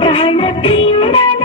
ప్రాణ ప్రియమైన